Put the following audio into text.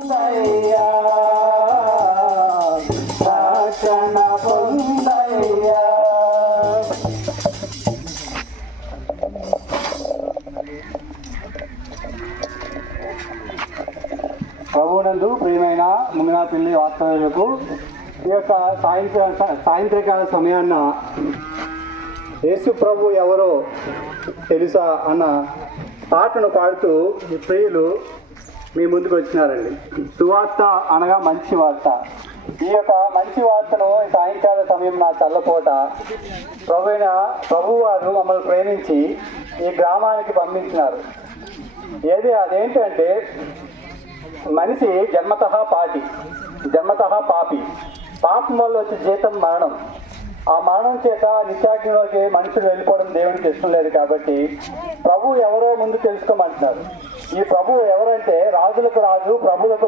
ప్రభువునందు ప్రియమైన ముందుగా పిల్లి వాస్తవ్యులకు ఈ యొక్క సాయంత్రకాల సమయాన్న యేసు ప్రభు ఎవరో తెలుసా అన్న పాటను పాడుతూ ఈ ప్రియులు మీ ముందుకు వచ్చినారండి. సువార్త అనగా మంచి వార్త. ఈ యొక్క మంచి వార్తను సాయంకాల సమయం నా చల్లపోట ప్రభు వారు మమ్మల్ని ప్రేమించి ఈ గ్రామానికి పంపించినారు. అదేంటంటే మనిషి జన్మతః పాపి, పాపం వల్ల వచ్చే జీతం మరణం. ఆ మరణం చేత నిత్యాగ్నిలోకి మనుషులు వెళ్ళిపోవడం దేవుడికి ఇష్టం లేదు. కాబట్టి ప్రభు ఎవరో ముందు తెలుసుకోమంటున్నారు. ఈ ప్రభు ఎవరంటే రాజులకు రాజు, ప్రభులకు